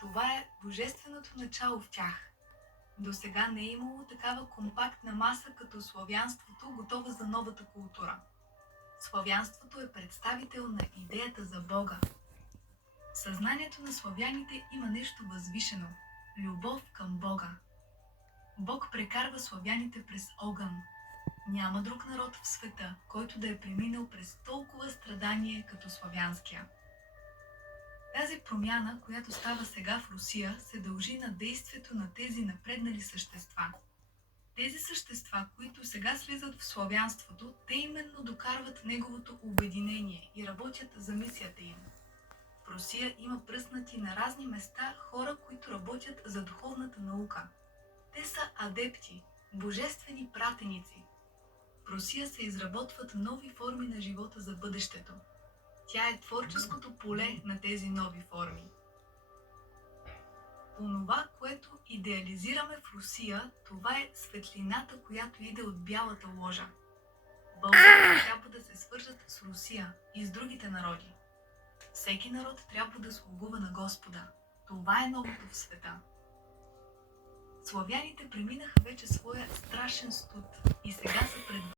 Това е божественото начало в тях. До сега не е имало такава компактна маса като славянството, готова за новата култура. Славянството е представител на идеята за Бога. В съзнанието на славяните има нещо възвишено – любов към Бога. Бог прекарва славяните през огън. Няма друг народ в света, който да е преминал през толкова страдание като славянския. Тази промяна, която става сега в Русия, се дължи на действието на тези напреднали същества. Тези същества, които сега слизат в славянството, те именно докарват неговото обединение и работят за мисията им. В Русия има пръснати на разни места хора, които работят за духовната наука. Те са адепти, божествени пратеници. В Русия се изработват нови форми на живота за бъдещето. Тя е творческото поле на тези нови форми. Онова, което идеализираме в Русия, това е светлината, която иде от бялата ложа. Българите трябва да се свържат с Русия и с другите народи. Всеки народ трябва да слугува на Господа. Това е новото в света. Славяните преминаха вече своя страшен студ и сега са пред